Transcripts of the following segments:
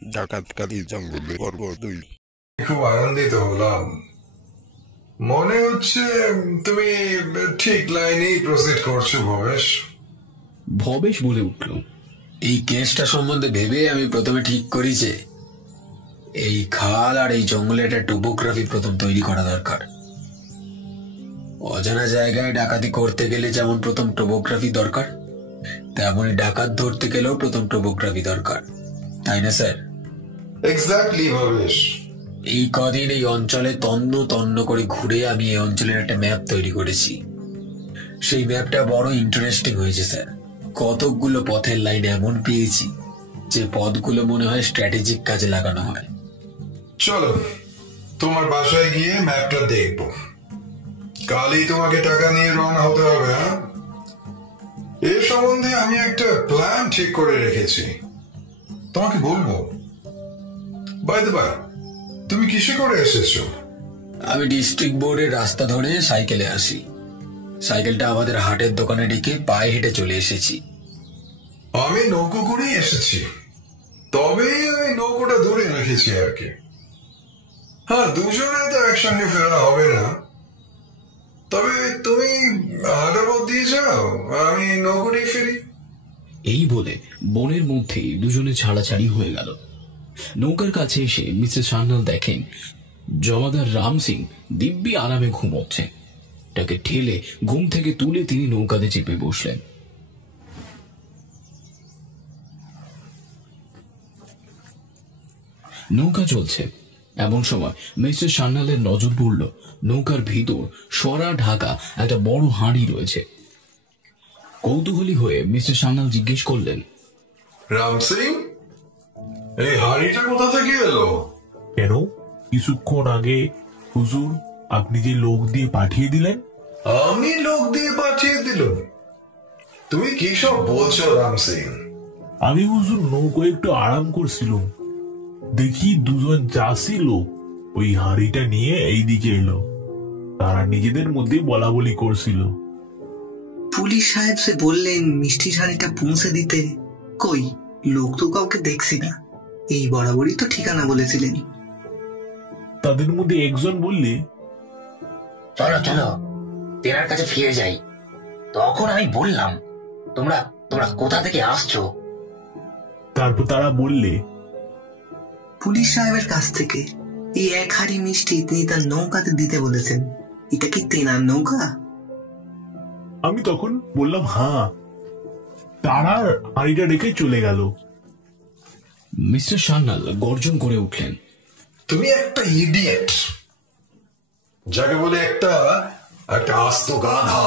ডাকাতকারী জঙ্গলে পর্ব 2। খুব আনন্দিত হলাম। মনে হচ্ছে তুমি ঠিক লাইনেই প্রসিড করছো ভবেশ। ভবেশ বলে উঠল, এই কেসটা সম্বন্ধে ভেবে আমি প্রথমে ঠিক করি যে এই খাল আর এই জঙ্গলে একটা টোপোগ্রাফি প্রথম তৈরি করা দরকার। অজানা জায়গায় ডাকাতি করতে গেলে যেমন প্রথম টোপোগ্রাফি দরকার, তেমনই ডাকাত ধরতে গেলেও প্রথম টোপোগ্রাফি দরকার, তাই না স্যার? এক্স্যাক্টলি ভবেশ। এই কদিন এই অঞ্চলে তন্ন তন্ন করে ঘুরে আমি এই অঞ্চলের একটা ম্যাপ তৈরি করেছি। সেই ম্যাপটা বড় ইন্টারেস্টিং হয়েছে স্যার। কতকগুলো পথের লাইন এমন পেয়েছি যে পথগুলো মনে হয় স্ট্র্যাটেজিক কাজে লাগানো হয়। চলো তোমার বাসায় গিয়ে ম্যাপটা দেখবো। কালই তোমাকে টাকা নিয়ে রওনা হতে হবে। হ্যাঁ, এর সম্বন্ধে আমি একটা প্ল্যান ঠিক করে রেখেছি, তোমাকে বলবো। বাই দ্য বাই, তুমি কিসে করে এসেছো? আমি ডিস্ট্রিক্ট বোর্ডের রাস্তা ধরে সাইকেলে আসি। সাইকেলটা আমাদের হাটের দোকানে রেখে পায়ে হেঁটে চলে এসেছি। আমি নৌকো করেই এসেছি, তবে ওই নৌকোটা ধরে রেখেছি আর কি। হ্যাঁ, দুজনে তো একসঙ্গে ফেরা হবে না, তবে তুমি হাঁটা পথ দিয়ে যাও, আমি নৌকোতেই ফিরি। এই বলে বনের মধ্যেই দুজনে ছাড়াছাড়ি হয়ে গেল। নৌকার কাছে এসে মিসেস সান্যাল দেখেন জমাদার রাম সিং দিব্যি আরামে ঘুমোচ্ছে। তাকে ঠেলে ঘুম থেকে তুলে তিনি নৌকাতে চেপে বসলেন। নৌকা চলছে, এমন সময় মিস্টার সান্যালের নজর পড়ল নৌকার ভিতর সরা ঢাকা একটা বড় হাঁড়ি রয়েছে। কৌতূহলী হয়ে মিস্টার সান্যাল জিজ্ঞেস করলেন, রাম সিং, এই হাঁড়িটা কোথা থেকে এলো? কেন, কিছুক্ষণ আগে হুজুর আপনি যে লোক দিয়ে পাঠিয়ে দিলেন। আমি লোক দিয়ে পাঠিয়ে দিল? তুমি কি সব বলছো রাম সিং? আমি হুজুর নৌকো একটু আরাম করছিলাম, দেখি দুজন চাষি লোক ওই হাঁড়িটা নিয়ে এইদিকে এলো। তারা নিজেদের মধ্যে বলা বলি করছিল। পুলিশ সাহেব সে বললেন মিষ্টির হাঁড়িটা পৌঁছে দিতে। কই, লোক তো কাউকে দেখছি না। এই বরাবরই তো ঠিকানা বলেছিলেন। তাদের মধ্যে একজন বললে, চলো চলো তেনার কাছে ফিরে যাই। তখন আমি বললাম, তোমরা তোমরা কোথা থেকে আসছো? তারপর তারা বললে, পুলিশ সাহেবের কাছ থেকে এই এক হাঁড়ি মিষ্টি তিনি তার নৌকাতে দিতে বলেছেন। এটা কি তেনার নৌকা? আমি তখন বললাম হ্যাঁ। তারা হাঁড়িটা রেখে চলে গেল। মিস্টার সান্যাল গর্জন করে উঠলেন, তুমি একটা ইডিয়েট, যাকে বলে একটা আস্ত গাধা।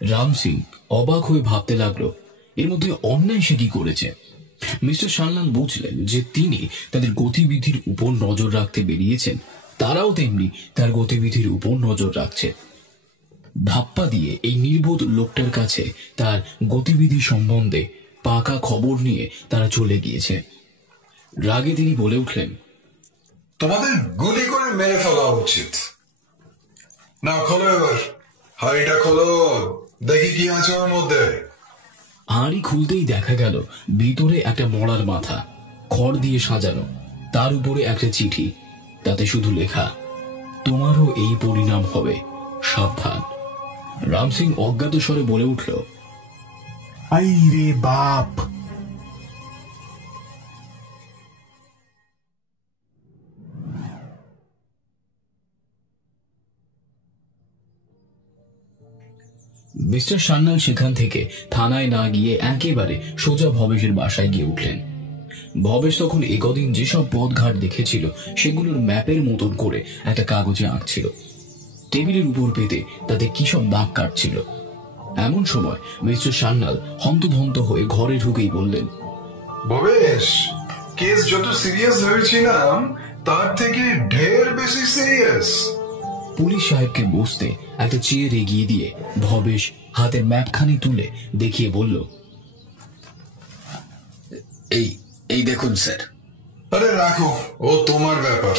রাম সিং অবাক হয়ে ভাবতে লাগলো এর মধ্যে অন্যায় সে কি করেছে। মিস্টার সান্যাল বুঝলেন যে তিনি তাদের গতিবিধির উপর নজর রাখতে বেরিয়েছেন, তারাও তেমনি তার গতিবিধির উপর নজর রাখছে। ধাপ্পা দিয়ে এই নির্বোধ লোকটার কাছে তার গতিবিধি সম্বন্ধে পাকা খবর নিয়ে তারা চলে গিয়েছে। রাগে তিনি বলে উঠলেন, তোমাদের গুলি করে মেরে ফেলা উচিত। না, খোলো এবার হাঁড়িটা, খোলো, দেখি কি আছে ওর মধ্যে। হাঁড়ি খুলতেই দেখা গেল ভিতরে একটা মড়ার মাথা, খড় দিয়ে সাজানো, তার উপরে একটা চিঠি। তাতে শুধু লেখা, তোমারও এই পরিণাম হবে, সাবধান। রাম সিং অজ্ঞাত স্বরে বলে উঠল, আই রে বাপ। মিস্টার সান্যাল সেখান থেকে থানায় না গিয়ে একেবারে সোজা ভবেশের বাসায় গিয়ে উঠলেন। ভবেশ তখন একদিন যেসব পথঘাট দেখেছিল সেগুলোর ম্যাপের মতন করে একটা কাগজে আঁকছিল। টেবিলের উপর পেতে তাতে কি সব দাগ কাটছিল। এমন সময় মিস্টার সান্যাল হন্তদন্ত হয়ে ঘরে ঢুকেই বললেন, ভবেশ, কেস যত সিরিয়াস ভেবেছিলাম তার থেকে ঢের বেশি সিরিয়াস। পুলিশ সাহেবকে বসতে একটা চেয়ার এগিয়ে দিয়ে ভবেশ হাতের ম্যাপখানি তুলে দেখিয়ে বলল, এই দেখুন স্যার। আরে রাখো, ও তোমার ব্যাপার।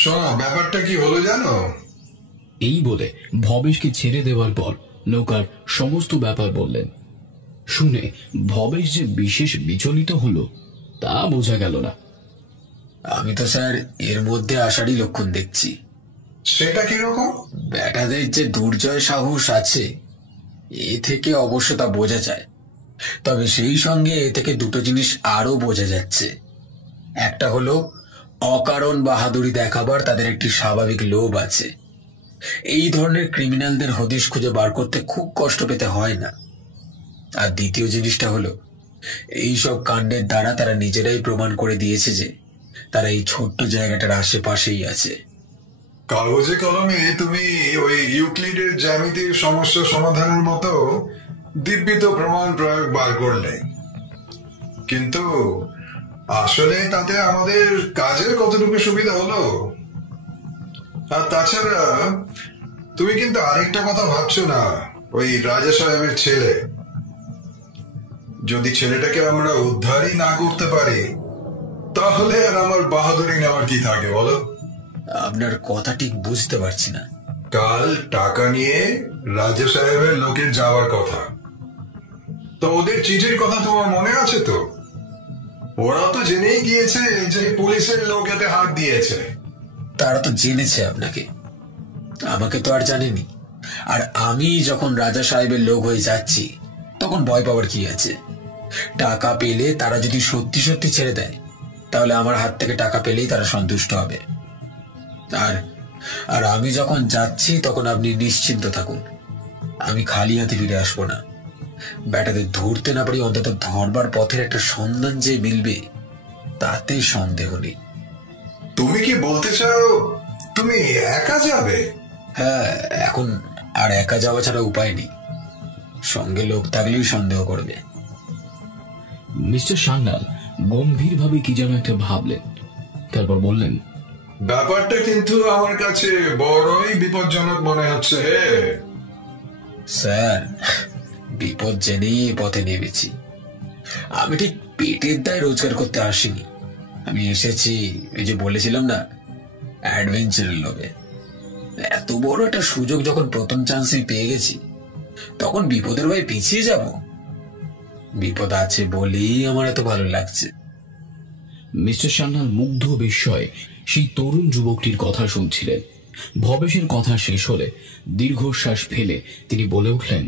শোনো, ব্যাপারটা কি হলো জানো? এই বলে ভবেশকে ছেড়ে দেওয়ার পর নৌকার সমস্ত ব্যাপার বললেন। শুনে ভবেশ যে বিশেষ বিচলিত হল তা বোঝা গেল না। আমি তো স্যার এর মধ্যে আসারই লক্ষণ দেখছি। সেটা কিরকম? ব্যাটাদের যে দুর্জয় সাহস আছে এ থেকে অবশ্য তা বোঝা যায়, তবে সেই সঙ্গে এ থেকে দুটো জিনিস আরো বোঝা যাচ্ছে। একটা হলো অকারণ বাহাদুরি দেখাবার তাদের একটি স্বাভাবিক লোভ আছে। এই ধরনের ক্রিমিনালদের হদিশ খুঁজে বার করতে খুব কষ্ট পেতে হয় না। আর দ্বিতীয় জিনিসটা হলো এইসব কাণ্ডের দ্বারা তারা নিজেরাই প্রমাণ করে দিয়েছে যে তারা এই ছোট্ট জায়গাটার আশেপাশেই আছে। কাগজে কলমে তুমি ওই ইউক্লিডের জ্যামিতির সমস্যা সমাধানের মতো দিব্যিত প্রমাণ প্রয়োগ বার করলে, কিন্তু আসলে তাতে আমাদের কাজের কতটুকু সুবিধা হলো? আর তাছাড়া তুমি কিন্তু আরেকটা কথা ভাবছো না, ওই রাজা সাহেবের ছেলে। যদি ছেলেটাকে আমরা উদ্ধারই না করতে পারি তাহলে আর আমার বাহাদুরি নেওয়ার কি থাকে বলো? আপনার কথা ঠিক বুঝতে পারছি না। কাল টাকা নিয়ে রাজা সাহেবের লোকের যাওয়ার কথা, তো ওদের চিঠির কথা তোমার মনে আছে তো? ওরা তো জেনেই গিয়েছে যে পুলিশের লোক এতে হাত দিয়েছে। তারা তো জেনেছে আপনাকে, আমাকে তো আর জানেনি। আর আমি যখন রাজা সাহেবের লোক হয়ে যাচ্ছি তখন ভয় পাওয়ার কি আছে? টাকা পেলে তারা যদি সত্যি সত্যি ছেড়ে দেয় তাহলে আমার হাত থেকে টাকা পেলেই তারা সন্তুষ্ট হবে। আর আমি যখন যাচ্ছি তখন আপনি নিশ্চিন্ত থাকুন, আমি খালি হাতে ফিরে আসবো না। ব্যাটাদের ধরতে না পারি অন্তত ধরবার পথের একটা সন্ধান যে মিলবে তাতে সন্দেহ নেই। তুমি কি বলতে চাও তুমি একা যাবে? হ্যাঁ, এখন আর একা যাওয়া ছাড়া উপায় নেই। সঙ্গে লোক থাকলেই সন্দেহ করবে। মিস্টার সান্যাল গম্ভীরভাবে কি যেন একটা ভাবলেন, তারপর বললেন, ব্যাপারটা কিন্তু আমার কাছে বড়ই বিপজ্জনক মনে হচ্ছে। স্যার, বিপদ জেনেই পথে নেমেছি। আমি ঠিক পেটের দায় রোজগার করতে আসিনি। আমি এসেছি এই যে বলেছিলাম না, অ্যাডভেঞ্চারের লোভে। এত বড় একটা সুযোগ যখন প্রথম চান্সেই পেয়ে গেছি তখন বিপদের ভয়ে পিছিয়ে যাব? বিপদ আছে বলেই আমার এত ভালো লাগছে। মিস্টার সান্যাল মুগ্ধ বিস্ময়ে সেই তরুণ যুবকটির কথা শুনছিলেন। ভবেশের কথা শেষ হলে দীর্ঘশ্বাস ফেলে তিনি বলে উঠলেন,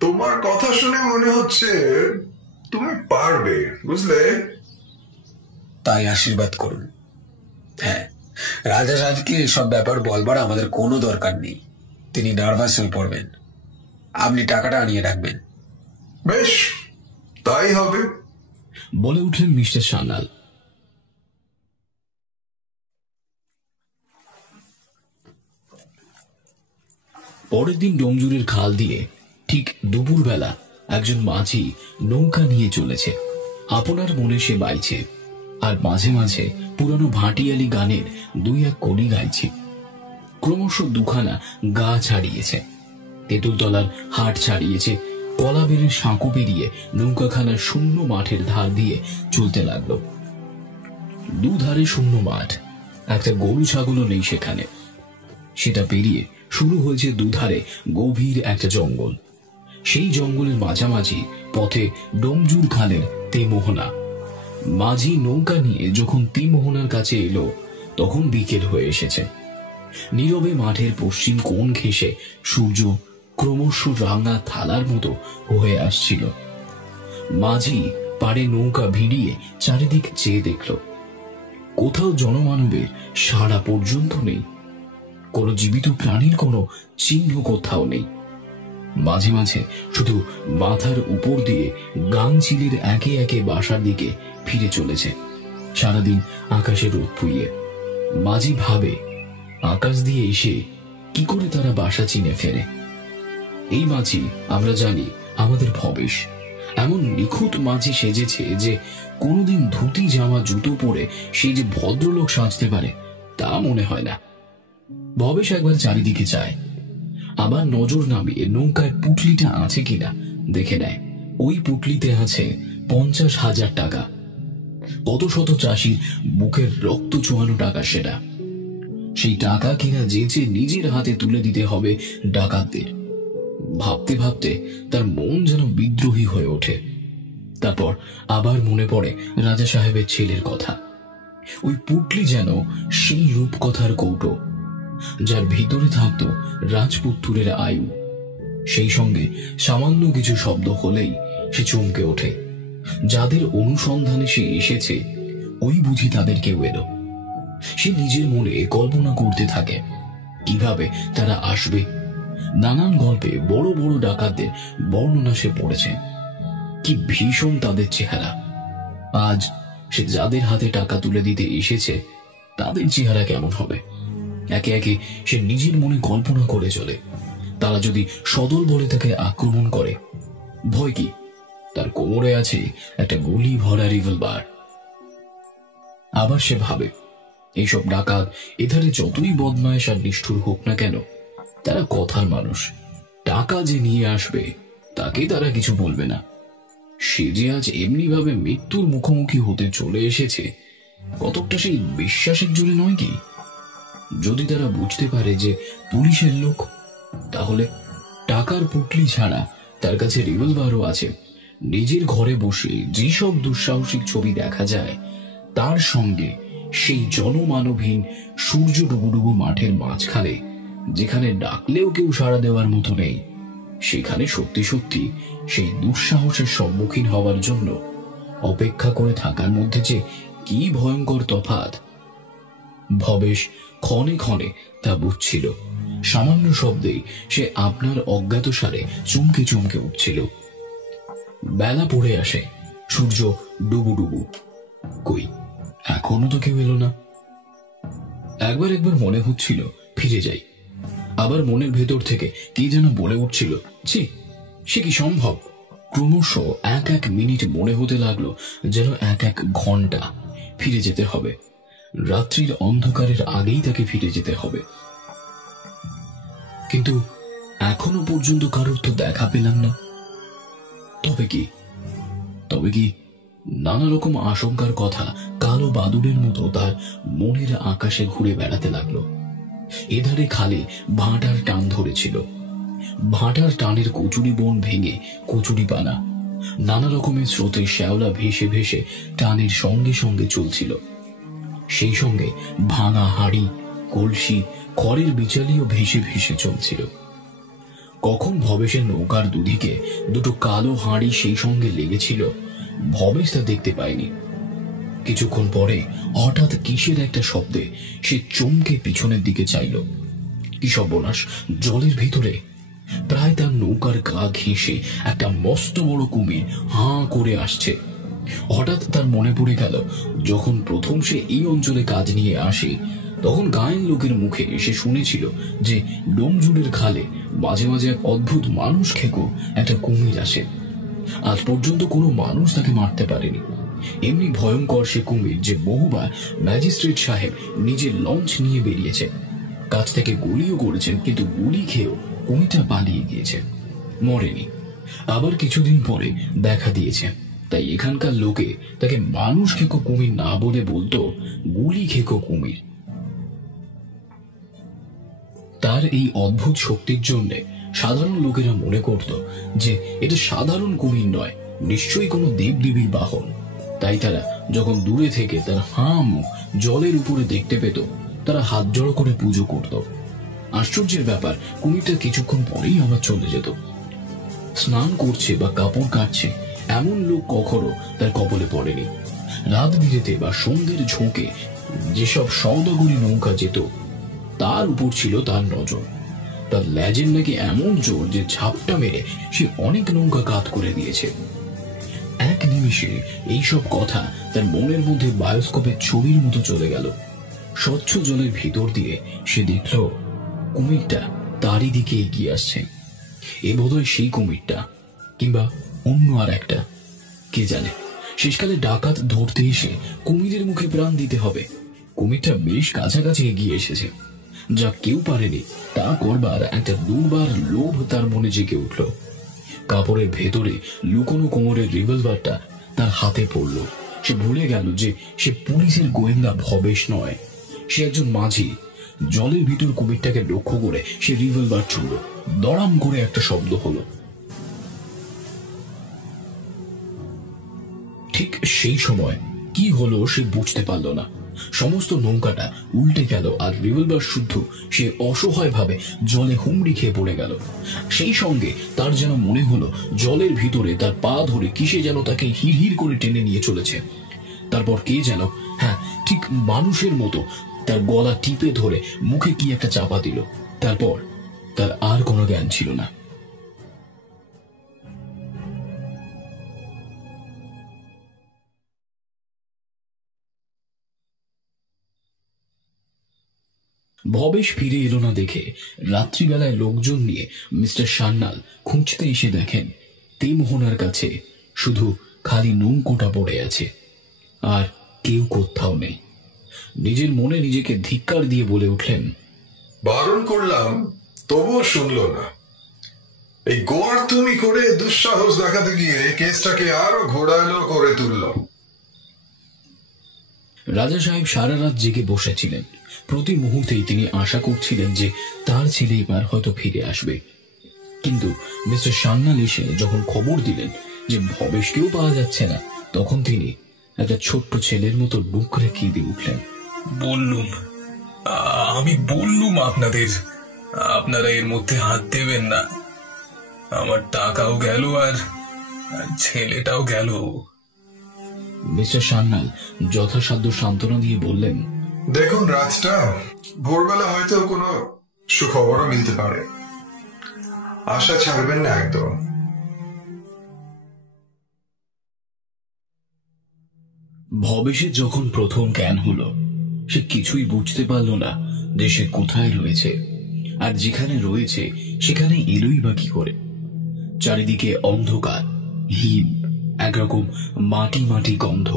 তোমার কথা শুনে মনে হচ্ছে তুমি পারবে, বুঝলে? তাই আশীর্বাদ করুন। হ্যাঁ, রাজা সাহেবকে সব ব্যাপার বলবার আমাদের কোনো দরকার নেই। তিনি নার্ভাস হয়ে পড়বেন। আপনি টাকাটা আনিয়ে রাখবেন। বেশ, তাই হবে, বলে উঠলেন মিস্টার সান্যাল। পরের দিন ডোমজুরের খাল দিয়ে ঠিক দুপুরবেলা একজন মাঝি নৌকা নিয়ে চলেছে। আপনার মনে সে বাইছে, আর মাঝে মাঝে পুরানো ভাটিয়ালি গানের দুই এক কড়ি গাইছে। ক্রমশ দুখানা গা ছাড়িয়েছে, তেঁতুলতলার হাট ছাড়িয়েছে, কলা বেড়ের সাঁকো পেরিয়ে নৌকাখানার শূন্য মাঠের ধার দিয়ে চলতে লাগলো। দুধারে শূন্য মাঠ, একটা গরু ছাগলও নেই সেখানে। সেটা পেরিয়ে শুরু হয়েছে দুধারে গভীর একটা জঙ্গল। সেই জঙ্গলের মাঝামাঝি পথে ডোমজুর খালের তেমোহনা। মাঝি নৌকা নিয়ে যখন তিমোহনার কাছে এলো তখন বিকেল হয়ে এসেছে। নীরবে মাঠের পশ্চিম কোণ ঘেঁষে সূর্য ক্রমশ রাঙা থালার মতো হয়ে আসছিল। মাঝি পাড়ে নৌকা ভিড়িয়ে চারিদিক চেয়ে দেখল, কোথাও জনমানবের সাড়া পর্যন্ত নেই। কোনো জীবিত প্রাণীর কোনো চিহ্ন কোথাও নেই। মাঝে মাঝে শুধু মাথার উপর দিয়ে গাংচিলের একে একে বাসার দিকে ফিরে চলেছে সারাদিন আকাশে রোদ পুইয়ে। মাঝি ভাবে, আকাশ দিয়ে এসে কি করে তারা বাসা চিনে ফেরে। এই মাঝি আমরা জানি আমাদের ভবেশ। এমন নিখুঁত মাঝি সেজেছে যে কোনোদিন ধুতি জামা জুতো পরে সেই যে ভদ্রলোক সাজতে পারে তা মনে হয় না। ভবেশ একবার চারিদিকে চায়, আবার নজর নামিয়ে নৌকায় পুটলিটা আছে কিনা দেখে নেয়। ওই পুটলিতে আছে 50,000 টাকা। কত শত চাষির বুকের রক্ত চোয়ানো টাকা সেটা। সেই টাকা কিনা যেচে নিজের হাতে তুলে দিতে হবে ডাকাতদের। ভাবতে ভাবতে তার মন যেন বিদ্রোহী হয়ে ওঠে। তারপর আবার মনে পড়ে রাজা সাহেবের ছেলের কথা। ওই পুটলি যেন সেই রূপকথার কৌটো, যার ভিতরে থাকত রাজপুত্তুরের আয়ু। সেই সঙ্গে সামান্য কিছু শব্দ হলেই সে চমকে ওঠে। যাদের অনুসন্ধানে সে এসেছে ওই বুঝি তাদের কেউ এলো। সে নিজের মনে কল্পনা করতে থাকে কিভাবে তারা আসবে। নানান গল্পে বড় বড় ডাকাতদের বর্ণনা সে পড়েছে। কি ভীষণ তাদের চেহারা। আজ সে যাদের হাতে টাকা তুলে দিতে এসেছে তাদের চেহারা কেমন হবে। একে একে সে নিজের মনে কল্পনা করে চলে। তারা যদি সদল বলে তাকে আক্রমণ করে, ভয় কি? তার কোমরে আছে একটা গুলি ভরা রিভলভার। আবার সে ভাবে, এইসব ডাকাত এধারে যতই বদমায়েশ আর নিষ্ঠুর হোক না কেন, তারা কথার মানুষ। টাকা যে নিয়ে আসবে তাকে তারা কিছু বলবে না। সে যে আজ এমনি ভাবে মৃত্যুর মুখোমুখি হতে চলে এসেছে, কতকটা সেই বিশ্বাসের জোরে নয় কি? যদি তারা বুঝতে পারে যে পুলিশের লোক, তাহলে টাকার পুটলি ছাড়া তার কাছে রিভলভারও আছে। নিজের ঘরে বসে যেসব দুঃসাহসিক ছবি দেখা যায়, তার সঙ্গে সেই জনমানবহীন সূর্য ডুবুডুবু মাঠের মাঝখানে, যেখানে ডাকলেও কেউ সাড়া দেওয়ার মতো নেই, সেখানে সত্যি সত্যি সেই দুঃসাহসের সম্মুখীন হওয়ার জন্য অপেক্ষা করে থাকার মধ্যে যে কি ভয়ঙ্কর তফাৎ। ভবেশ ক্ষণে ক্ষণে তা বুঝছিল। সামান্য শব্দেই সে আপনার অজ্ঞাতসারে চমকে চমকে উঠছিল। বেলা পড়ে আসে, সূর্য ডুবুডুবু। কই, এখনো তো কেউ এলো না। একবার মনে হচ্ছিল ফিরে যাই। আবার মনের ভেতর থেকে কি যেন বলে উঠছিল, ছি, সে কি সম্ভব? ক্রমশ এক এক মিনিট মনে হতে লাগলো যেন এক এক ঘন্টা। ফিরে যেতে হবে, রাত্রির অন্ধকারের আগেই তাকে ফিরে যেতে হবে। কিন্তু এখনো পর্যন্ত কারোর তো দেখা পেলাম না। তবে কি নানা রকম আশঙ্কার কথা কালো বাদুড়ের মতো তার মনের আকাশে ঘুরে বেড়াতে লাগলো। এধারে খালে ভাঁটার টান ধরেছিল। ভাঁটার টানের কচুরি বন ভেঙে কচুরি পানা নানা রকমের স্রোতে শ্যাওলা ভেসে ভেসে টানের সঙ্গে সঙ্গে চলছিল। সেই সঙ্গে ভাঙা হাড়ি, কলসি, খড়ের বিচালিও ভেসে ভেসে চলছিল। কখন ভবেশের নৌকার দুদিকে দুটো কালো হাঁড়ি সেই সঙ্গে লেগেছিল, ভবেশ তা দেখতে পায়নি। কিছুক্ষণ পরে হঠাৎ কিসের একটা শব্দে সে চমকে পিছনের দিকে চাইল। কি সর্বনাশ! জলের ভিতরে প্রায় তার নৌকার গা ঘেঁষে একটা মস্ত বড় কুমির হাঁ করে আসছে। হঠাৎ তার মনে পড়ে গেল, যখন প্রথম সে এই অঞ্চলে কাজ নিয়ে আসে, তখন গায়ের লোকের মুখে সে শুনেছিল যে ডোমজুড়ের খালে মাঝে মাঝে এক অদ্ভুত মানুষ খেকো একটা কুমির আসে। আজ পর্যন্ত কোনো মানুষ তাকে মারতে পারেনি। এমনি ভয়ঙ্কর সে কুমির যে বহুবার ম্যাজিস্ট্রেট সাহেব নিজের লঞ্চ নিয়ে বেরিয়েছে, কাছ থেকে গুলিও করেছেন, কিন্তু গুলি খেয়েও কুমিরটা পালিয়ে গিয়েছে, মরেনি। আবার কিছুদিন পরে দেখা দিয়েছে, তাই এখানকার লোকে তাকে মানুষ খেকো কুমির না বলে বলতো গুলি খেকো কুমির। তার এই অদ্ভুত শক্তির জন্য সাধারণ লোকেরা মনে করত যে এটা সাধারণ কুমির নয়, নিশ্চয়ই কোনো দেবদেবীর বাহন। তাই তারা যখন দূরে থেকে তার হাঁ মুখ জলের উপরে দেখতে পেত, তারা হাত জড়ো করে পুজো করত। আশ্চর্যের ব্যাপার, কুমিরটা কিছুক্ষণ পরেই আবার চলে যেত। স্নান করছে বা কাপড় কাটছে এমন লোক কখনো তার কবলে পড়েনি। রাত বিরেতে বা সন্ধ্যের ঝোঁকে যেসব সওদাগরি নৌকা যেত, তার উপর ছিল তার নজর। তার লেজের নাকি এমন জোর যে ঝাপটা মেরে সে অনেক নৌকা কাত করে দিয়েছে। এক নিমিষে এইসব কথা তার মনের মধ্যে বায়োস্কোপের ছবির মতো চলে গেল। স্বচ্ছ জলের ভিতর দিয়ে সে দেখল কুমিরটা তারই দিকে এগিয়ে আসছে। এ বোধহয় সেই কুমিরটা, কিংবা অন্য আর একটা, কে জানে। শেষকালে ডাকাত ধরতে এসে কুমিরের মুখে প্রাণ দিতে হবে। কুমিরটা বেশ কাছাকাছি এগিয়ে এসেছে। যা কেউ পারেনি তা করবার একটা দুর্বার লোভ তার মনে জেগে উঠল। কাপড়ের ভেতরে লুকোনো কোমরের রিভলভারটা তার হাতে পড়ল। সে ভুলে গেল যে সে পুলিশের গোয়েন্দা ভবেশ নয়, সে একজন মাঝি। জলের ভিতর কুমিরটাকে লক্ষ্য করে সে রিভলভার ছুড়ল। দড়াম করে একটা শব্দ হলো। সেই সময় কি হলো সে বুঝতে পারল না। সমস্ত নৌকাটা উল্টে গেল আর রিভলভার শুদ্ধ সে অসহায়ভাবে জলে হুমড়ি খেয়ে পড়ে গেল। সেই সঙ্গে তার যেন মনে হলো জলের ভিতরে তার পা ধরে কিসে যেন তাকে হিড়হিড় করে টেনে নিয়ে চলেছে। তারপর কে যেন, হ্যাঁ ঠিক মানুষের মতো, তার গলা টিপে ধরে মুখে কি একটা চাপা দিল। তারপর তার আর কোনো জ্ঞান ছিল না। ভবেশ ফিরে এলো না দেখে রাত্রিবেলায় লোকজন নিয়ে মিস্টার সান্যাল খুঁজতে এসে দেখেন তেমোহনার কাছে শুধু খালি নৌকোটা পড়ে আছে, আর কেউ কোথাও নেই। নিজের মনে নিজেকে ধিক্কার দিয়ে বলে উঠলেন, বারণ করলাম তবুও শুনলো না। এই গোয়ার তুমি করে দুঃসাহস দেখাতে গিয়ে কেসটাকে আরো ঘোরালো করে তুলল। রাজা সাহেব সারা রাত জেগে বসেছিলেন। প্রতি মুহূর্তেই তিনি আশা করছিলেন যে তার ছেলে এবার হয়তো ফিরে আসবে। কিন্তু মিস্টার সান্যাল এসে যখন খবর দিলেন যে ভবেশকেও পাওয়া যাচ্ছে না, তখন তিনি একটা ছোট্ট ছেলের মতো ডুকরে কেঁদে উঠলেন। আমি বললুম আপনাদের, আপনারা এর মধ্যে হাত দেবেন না। আমার টাকাও গেল আর ছেলেটাও গেল। মিস্টার সান্যাল যথাসাধ্য সান্ত্বনা দিয়ে বললেন, দেখুন রাতটা, ভোরবেলা হয়তো কোনো সুখবরও মিলতে পারে, আশা ছাড়বেন না একদম। ভবেশের যখন প্রথম জ্ঞান হলো, সে কিছুই বুঝতে পারল না যে সে কোথায় রয়েছে, আর যেখানে রয়েছে সেখানে এলোই বা কি করে। চারিদিকে অন্ধকার, হিম, একরকম মাটি মাটি গন্ধ।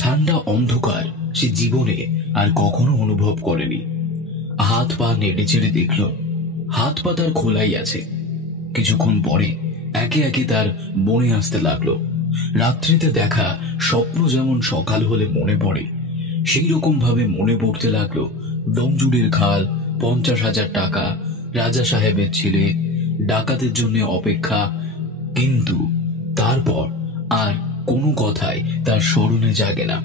ঠান্ডা অন্ধকার সে জীবনে আর কখনো অনুভব করেনি। হাত পা নেড়ে চেড়ে দেখল হাত পা তার খোলাই আছে। কিছুক্ষণ পরে একে একে তার মনে আসতে লাগলো রাত্রিতে দেখা স্বপ্ন যেমন সকাল হলে মনে পড়ে, সেই রকম ভাবে মনে পড়তে লাগলো ডোমজুড়ের খাল, 50,000 টাকা, রাজা সাহেবের ছেলে, ডাকাতের জন্য অপেক্ষা। কিন্তু তারপর আর কোনো কথাই তার স্মরণে জাগে না।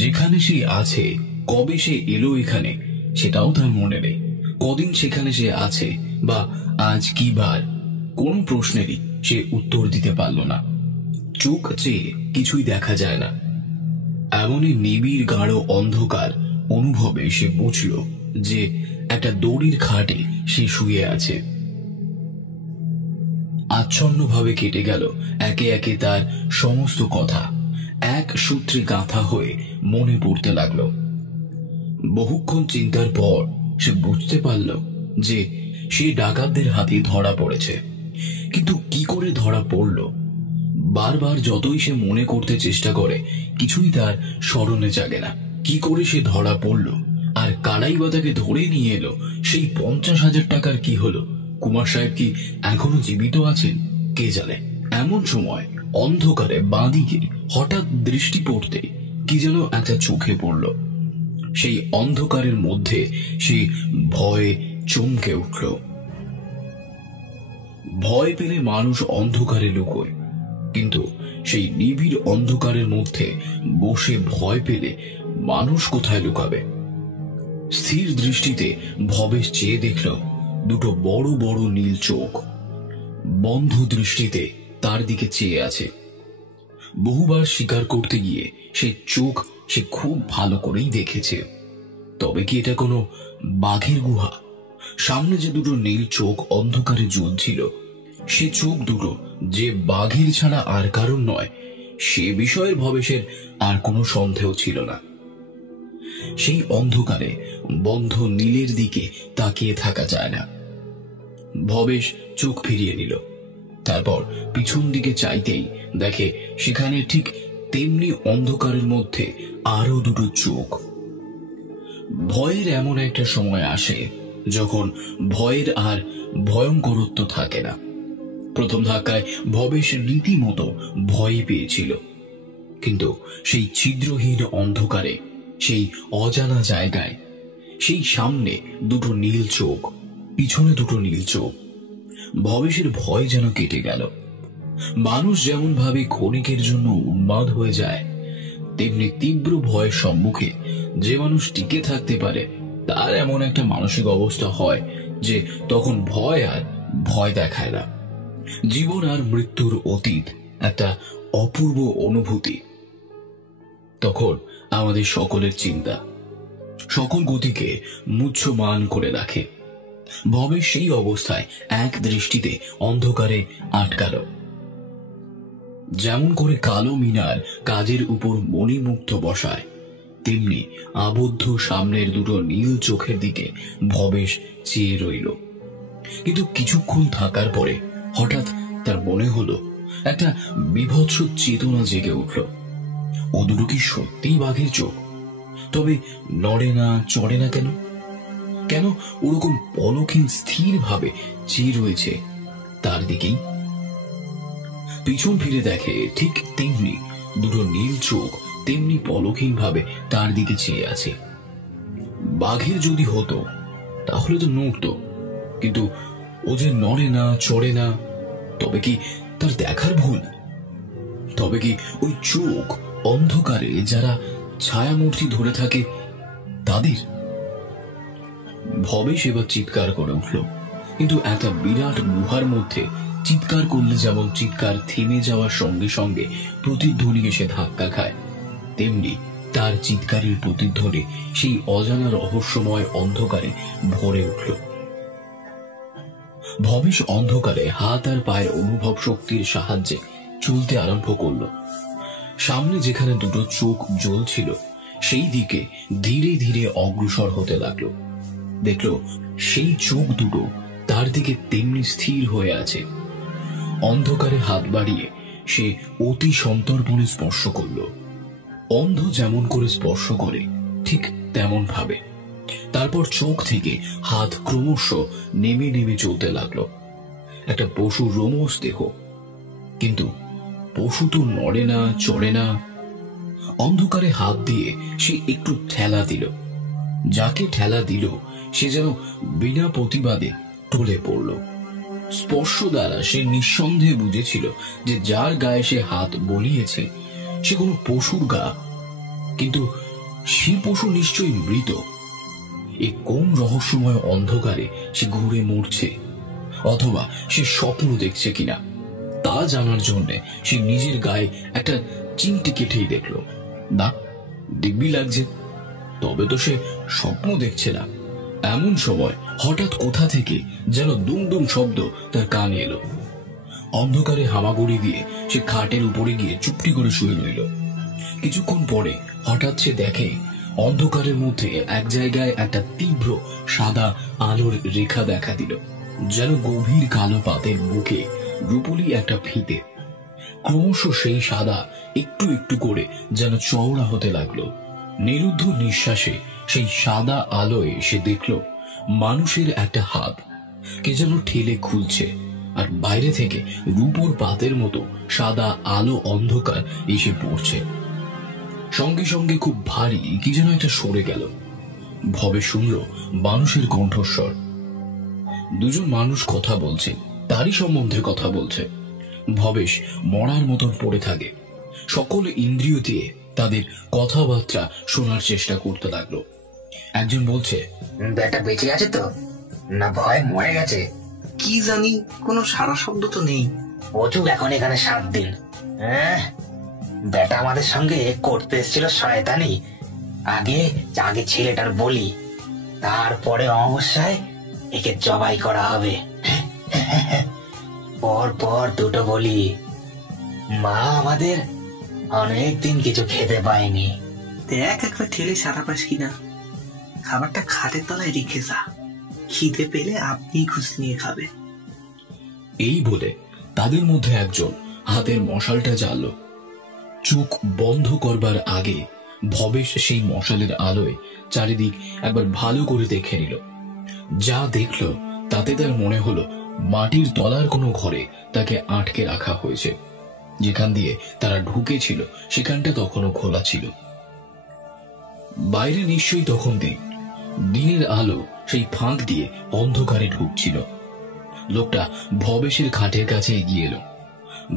যেখানে সে আছে, কবে সে এলো এখানে সেটাও তার মনে নেই। কদিন সেখানে সে আছে বা আজ কি বার, কোন প্রশ্নেরই সে উত্তর দিতে পারল না। চোখ চেয়ে কিছুই দেখা যায় না। এমনই নিবিড় গাঢ় অন্ধকার অনুভবে সে বুঝল যে একটা দড়ির খাটে সে শুয়ে আছে। আচ্ছন্নভাবে কেটে গেল একে একে তার সমস্ত কথা, এক সূত্রে গাঁথা হয়ে মনে পড়তে লাগল। বহুক্ষণ চিন্তার পর সে বুঝতে পারল যে সে ডাকাতদের হাতে ধরা পড়েছে। কিন্তু কি করে ধরা পড়ল? বারবার যতই সে মনে করতে চেষ্টা করে, কিছুই তার স্মরণে জাগে না। কি করে সে ধরা পড়ল, আর কারাই বা তাকে ধরে নিয়ে এলো? সেই 50,000 টাকার কি হলো? কুমার সাহেব কি এখনো জীবিত আছেন? কে জানে। এমন সময় অন্ধকারে বাঁদিকে হঠাৎ দৃষ্টি পড়তে কি যেন একটা চোখে পড়ল। সেই অন্ধকারের মধ্যে সে ভয়ে চমকে উঠল। ভয় পেলে মানুষ অন্ধকারে লুকোয়, কিন্তু সেই নিবিড় অন্ধকারের মধ্যে বসে ভয় পেলে মানুষ কোথায় লুকাবে? স্থির দৃষ্টিতে ভবেশ চেয়ে দেখল দুটো বড় বড় নীল চোখ বন্ধ দৃষ্টিতে তার দিকে চেয়ে আছে। বহুবার স্বীকার করতে গিয়ে সে চোখ সে খুব ভালো করেই দেখেছে। তবে কি এটা কোনো বাঘের গুহা? সামনে যে দুটো নীল চোখ অন্ধকারে জ্বলছিল, সে চোখ দুটো যে বাঘের ছাড়া আর কারণ নয়, সে বিষয়ের ভবেশের আর কোনো সন্দেহ ছিল না। সেই অন্ধকারে বন্ধ নীলের দিকে তাকিয়ে থাকা যায় না। ভবেশ চোখ ফিরিয়ে নিল। তারপর পিছন দিকে চাইতেই দেখে সেখানে ঠিক তেমনি অন্ধকারের মধ্যে আরো দুটো চোখ। ভয়ের এমন একটা সময় আসে যখন ভয়ের আর ভয়ঙ্করত্ব থাকে না। প্রথম ধাক্কায় ভবেশ রীতিমতো ভয় পেয়েছিল, কিন্তু সেই ছিদ্রহীন অন্ধকারে, সেই অজানা জায়গায়, সেই সামনে দুটো নীল চোখ, পিছনে দুটো নীল চোখ, ভবেশের ভয় যেন কেটে গেল। মানুষ যেমন ভাবে ক্ষণিকের জন্য উন্মাদ হয়ে যায়, তেমনি তীব্র ভয়ের সম্মুখে যে মানুষ টিকে থাকতে পারে তার এমন একটা মানসিক অবস্থা হয় যে তখন ভয় আর ভয় দেখায় না। জীবন আর মৃত্যুর অতীত একটা অপূর্ব অনুভূতি। তখন আমাদের সকলের চিন্তা সকল গতিকে মুহ্যমান করে রাখে। ভবেশ সেই অবস্থায় এক দৃষ্টিতে অন্ধকারে আটকাল। যেমন করে কালো মিনার কাজের উপর মণিমুগ্ধ বসায়, তেমনি আবদ্ধ সামনের দুটো নীল চোখের দিকে ভবেশ চেয়ে রইল। কিন্তু কিছুক্ষণ থাকার পরে হঠাৎ তার মনে হলো একটা বিভৎস চেতনা জেগে উঠল। ও দুটো কি সত্যিই বাঘের চোখ? তবে নড়ে না, চড়ে না কেন? কেন ওরকম পলকহীন স্থির ভাবে চেয়ে রয়েছে তার দিকেই? পিছন ফিরে দেখে ঠিক তেমনি দুটো নীল চোখ তেমনি পলকহীন ভাবে তার দিকে চেয়ে আছে। বাঘের যদি হতো তাহলে তো নড়ত, কিন্তু ও যে নড়ে না, চড়ে না, তবে কি তার দেখার ভুল? তবে কি ওই চোখ অন্ধকারে যারা ছায়ামূর্তি ধরে থাকে তাদের? ভবেশ এবার চিৎকার করে উঠল, কিন্তু একটা বিরাট গুহার মধ্যে চিৎকার করলে যেমন চিৎকার থেমে যাওয়ার সঙ্গে সঙ্গে প্রতিধ্বনি এসে ধাক্কা খায়, তেমনি তার চিৎকারের প্রতিধ্বনি সেই অজানা রহস্যময় অন্ধকারে ভরে উঠল। ভবেশ অন্ধকারে হাত আর পায়ের অনুভব শক্তির সাহায্যে চলতে আরম্ভ করল। সামনে যেখানে দুটো চোখ জ্বলছিল সেই দিকে ধীরে ধীরে অগ্রসর হতে লাগলো। দেখল সেই চোখ দুটো তার দিকে তেমনি স্থির হয়ে আছে। অন্ধকারে হাত বাড়িয়ে সে অতি সন্তর্পণে স্পর্শ করল। অন্ধ যেমন করে স্পর্শ করে ঠিক তেমন ভাবে। তারপর চোখ থেকে হাত ক্রমশ নেমে নেমে চলতে লাগলো। একটা পশু রোমস দেহ, কিন্তু পশু তো নড়ে না, চড়ে না। অন্ধকারে হাত দিয়ে সে একটু ঠেলা দিল। যাকে ঠেলা দিল সে যেন বিনা প্রতিবাদে টলে পড়ল। স্পর্শ দ্বারা সে নিঃসন্দেহে বুঝেছিল যে যার গায়ে সে হাত বলিয়েছে সে কোনো পশুর গা, কিন্তু সে পশু নিশ্চয়ই মৃত। এ কোন রহস্যময় অন্ধকারে সে ঘুরে মরছে, অথবা সে স্বপ্ন দেখছে কিনা তা জানার জন্য সে নিজের গায়ে একটা চিমটি কেটেই দেখল। না, দিব্যি লাগছে, তবে তো সে স্বপ্ন দেখছে না। এমন সময় হঠাৎ কোথা থেকে যেন দুমদুম শব্দ তার কানে এলো। অন্ধকারে হামাগুড়ি দিয়ে সে খাটের উপরে গিয়ে চুপটি করে শুয়ে রইল। কিছুক্ষণ পরে হঠাৎ সে দেখে অন্ধকারের মধ্যে এক জায়গায় একটা তীব্র সাদা আলোর রেখা দেখা দিল, যেন গভীর কালো পাতের বুকে রূপলি একটা ফিতে। ক্রমশ সেই সাদা একটু একটু করে যেন চওড়া হতে লাগলো। নিরুদ্ধ নিঃশ্বাসে সেই সাদা আলোয় সে দেখল মানুষের একটা হাত কে যেন ঠেলে খুলছে, আর বাইরে থেকে রূপোর পাতের মতো সাদা আলো অন্ধকার এসে পড়ছে। সঙ্গে সঙ্গে খুব ভারী কি যেন একটা সরে গেল। ভবে শুনল মানুষের কণ্ঠস্বর। দুজন মানুষ কথা বলছে, তারই সম্বন্ধে কথা বলছে। ভবেশ মরার মতন পড়ে থাকে। সকল ইন্দ্রিয় দিয়ে তাদের কথাবার্তা শোনার চেষ্টা করতে লাগলো। একজন বলছে, বেটা বেঁচে আছে তো, না ভয় মরে গেছে? কি জানি, কোনো সারা শব্দ তো নেই। অচুক এখন এখানে 7 দিন। বেটা আমাদের সঙ্গে করতে এসেছিল শয়তানি। আগে ছেলেটার বলি, তারপরে অমাবস্যায় একে জবাই করা হবে। পর পর দুটো বলি। মা আমাদের অনেকদিন কিছু খেতে পায়নি। দেখ একবার ঠেলে সারা পাস কিনা। খাবারটা খাটের তলায় রেখে যা, খিদে পেলে আপনি খুশি নিয়ে খাবে। এই বলে তাদের মধ্যে একজন হাতের মশালটা জ্বালল। চোখ বন্ধ করবার আগে ভবেশ সেই মশালের আলোয় চারিদিক একবার ভালো করে দেখে নিল। যা দেখল তাতে তার মনে হলো মাটির তলার কোনো ঘরে তাকে আটকে রাখা হয়েছে। যেখান দিয়ে তারা ঢুকেছিল সেখানটা তখনও খোলা ছিল। বাইরে নিশ্চয়ই তখন দিন। দিনের আলো সেই ফাঁক দিয়ে অন্ধকারে ঢুকছিল। লোকটা ভবেশের খাটের কাছে এগিয়ে এলো।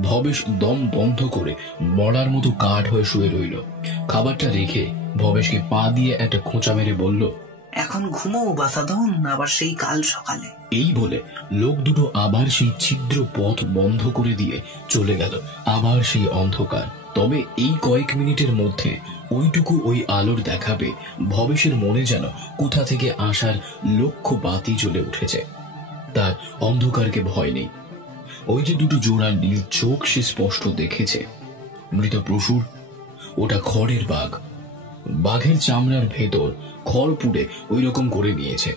ভবেশ দম বন্ধ করে মরার মতো কাঠ হয়ে শুয়ে রইল। খাবারটা রেখে ভবেশকে পা দিয়ে একটা খোঁচা মেরে বলল, এখন ঘুমো বাসাধন, আবার সেই কাল সকালে। এই বলে লোক দুটো আবার সেই ছিদ্র পথ বন্ধ করে দিয়ে চলে গেল। আবার সেই অন্ধকার। তবে এই কয়েক মিনিটের মধ্যে ওইটুকু ওই আলোর দেখাবে ভবেশের মনে যেন কোথা থেকে আসার লক্ষ্য বাতি জ্বলে উঠেছে। তার অন্ধকারকে ভয় নেই। ওই যে দুটো জোড়া নীল চোখ সে স্পষ্ট দেখেছে। মৃত পশুর ওটা খড়ের বাঘ। বাঘের চামড়ার ভেতর খড় পুড়ে ওই রকম করে নিয়েছে।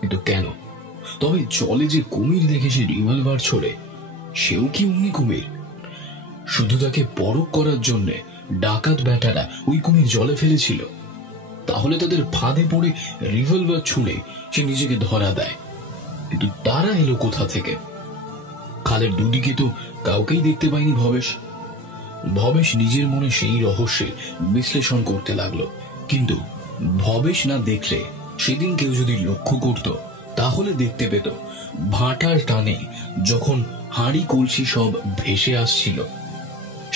কিন্তু কেন? তবে জলে যে কুমির দেখে সে রিভলভার ছোড়ে, সেও কি অমনি কুমির? শুধু তাকে পরখ করার জন্য ডাকাত বেটারা ওই কুমির জলে ফেলেছিল। তাহলে তাদের ফাঁদে পড়ে রিভলভার ছুঁড়ে সে নিজেকে ধরা দেয়। কিন্তু তারা এলো কোথা থেকে? খালের দুদিকে তো কাউকেই দেখতে পায়নি ভবেশ। ভবেশ নিজের মনে সেই রহস্যের বিশ্লেষণ করতে লাগলো। কিন্তু ভবেশ না দেখলে সেদিন কেউ যদি লক্ষ্য করত, তাহলে দেখতে পেত ভাটার টানে যখন হাঁড়ি কলসি সব ভেসে আসছিল,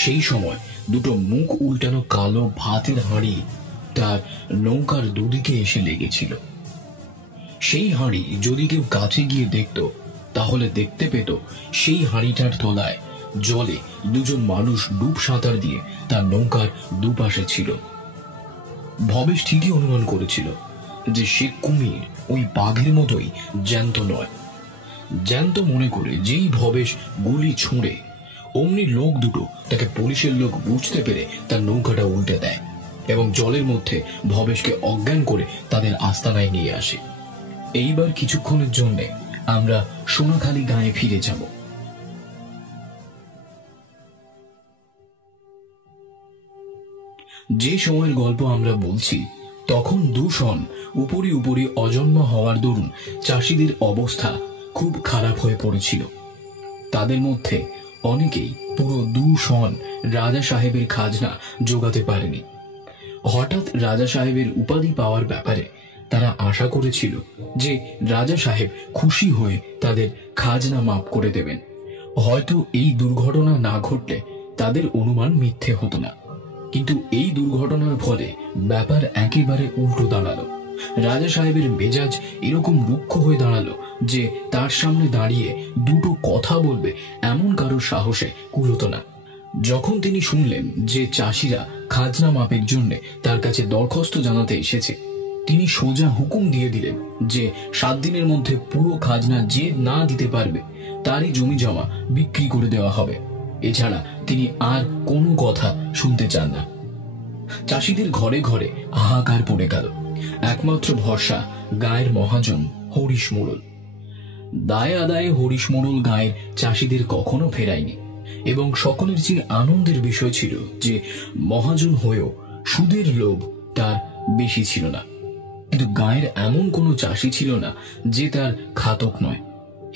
সেই সময় দুটো মুখ উল্টানো কালো ভাতের হাঁড়ি তার নৌকার দুদিকে এসে লেগেছিল। সেই হাঁড়ি যদি কেউ কাছে গিয়ে দেখত, তাহলে দেখতে পেত সেই হাঁড়িটার তলায় জলে দুজন মানুষ ডুব সাঁতার দিয়ে তার নৌকার দুপাশে ছিল। ভবেশ ঠিকই অনুমান করেছিল যে সে কুমির ওই বাঘের মতোই জ্যান্ত নয়। জ্যান্ত মনে করে যেই ভবেশ গুলি ছুঁড়ে, অমনি লোক দুটো তাকে পুলিশের লোক বুঝতে পেরে তার নৌকাটা উল্টে দেয় এবং জলের মধ্যে ভবেশকে অজ্ঞান করে তাদের আস্তানায় নিয়ে আসে। এইবার কিছুক্ষণের জন্য আমরা সোনাখালী গাঁয়ে ফিরে যাব। যে সময়ের গল্প আমরা বলছি, তখন দূষণ উপরি উপরি অজন্মা হওয়ার দরুন চাষিদের অবস্থা খুব খারাপ হয়ে পড়েছিল। তাদের মধ্যে অনেকেই পুরো দূষণ রাজা সাহেবের খাজনা জোগাতে পারেনি। হঠাৎ রাজা সাহেবের উপাধি পাওয়ার ব্যাপারে তারা আশা করেছিল যে রাজা সাহেব খুশি হয়ে তাদের খাজনা মাফ করে দেবেন। হয়তো এই দুর্ঘটনা না ঘটলে তাদের অনুমান মিথ্যে হতো না। কিন্তু এই দুর্ঘটনার ফলে ব্যাপার একেবারে উল্টো দাঁড়ালো। রাজা সাহেবের মেজাজ এরকম রুক্ষ হয়ে দাঁড়ালো যে তার সামনে দাঁড়িয়ে দুটো কথা বলবে এমন কারোর সাহসে কুলোতো না। যখন তিনি শুনলেন যে চাষিরা খাজনা মাপের জন্য তার কাছে দরখাস্ত জানাতে এসেছে, তিনি সোজা হুকুম দিয়ে দিলেন যে 7 দিনের মধ্যে পুরো খাজনা যে না দিতে পারবে তারই জমি জমা বিক্রি করে দেওয়া হবে। এছাড়া তিনি আর কোনো কথা শুনতে চান না। চাষিদের ঘরে ঘরে হাহাকার পড়ে গেল। একমাত্র ভরসা গায়ের মহাজন হরিশ মোড়ল। দায় আদায়ে হরিশ মোড়ল গায়ের চাষিদের কখনো ফেরায়নি এবং সকলের চেয়ে আনন্দের বিষয় ছিল যে মহাজন হয়েও সুদের লোভ তার বেশি ছিল না। কিন্তু গায়ের এমন কোনো চাষি ছিল না যে তার খাতক নয়,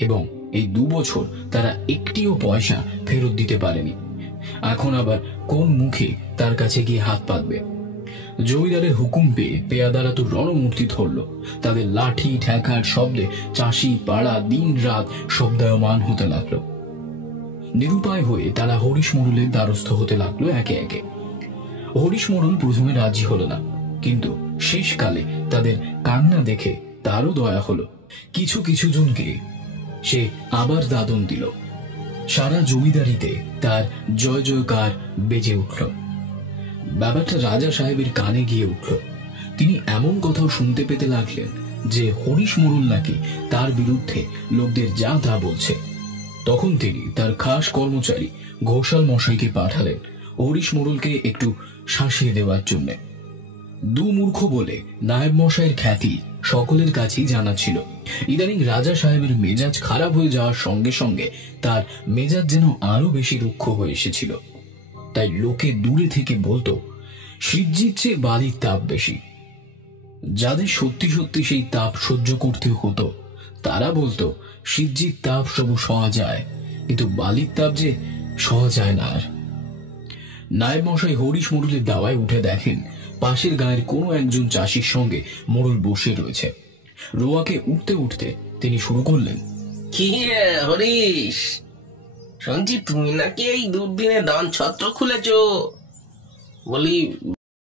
এবং এই 2 বছর তারা একটিও পয়সা ফেরত দিতে পারেনি। এখন আবার কোন মুখে তার কাছে গিয়ে হাত পাতবে? জমিদারের হুকুম পেয়ে পেয়াদারা তো রণমূর্তি ধরল। তাদের লাঠি ঠেকার শব্দে চাষি পাড়া দিন রাত শব্দায়মান হতে লাগলো। নিরুপায় হয়ে তারা হরিশ মোড়লের দ্বারস্থ হতে লাগলো একে একে। হরিশ মোড়ল প্রথমে রাজি হলো না, কিন্তু শেষকালে তাদের কান্না দেখে তারও দয়া হলো। কিছু কিছু জনকে সে আবার দাদন দিল। সারা জমিদারিতে তার জয় জয়কার বেজে উঠল। ব্যাপারটা রাজা সাহেবের কানে গিয়ে উঠল। তিনি এমন কথাও শুনতে পেতে লাগলেন যে হরিশ মোড়ল নাকি তার বিরুদ্ধে লোকদের যা তা বলছে। তখন তিনি তার খাস কর্মচারী ঘোষাল মশাইকে পাঠালেন হরিশ মোড়লকে একটু শাসিয়ে দেওয়ার জন্য। দুমূর্খ বলে নায়েব মশাইয়ের খ্যাতি সকলের কাছেই জানা ছিল। ইদানিং রাজা সাহেবের মেজাজ খারাপ হয়ে যাওয়ার সঙ্গে সঙ্গে তার মেজাজ যেন আরো বেশি রুক্ষ হয়ে এসেছিল। তাই লোকে দূরে থেকে বলতো, শিবজির চেয়ে বালির তাপ বেশি। যাদের সত্যি সত্যি সেই তাপ সহ্য করতে হতো তারা বলতো, শিবজির তাপ সবু সহা যায়, কিন্তু বালির তাপ যে সহা যায় না। আর নায়েব মশাই হরিশ মোড়লের দাওয়ায় উঠে দেখেন পাশের গায়ের কোনো একজন চাষির সঙ্গে মোড়ল বসে রয়েছে। রোয়াকে উঠতে উঠতে তিনি শুরু করলেন, কি রে হরিশ, শুনছি তুমি নাকি এই দুর্দিনে দান ছত্র খুলেছ। বলি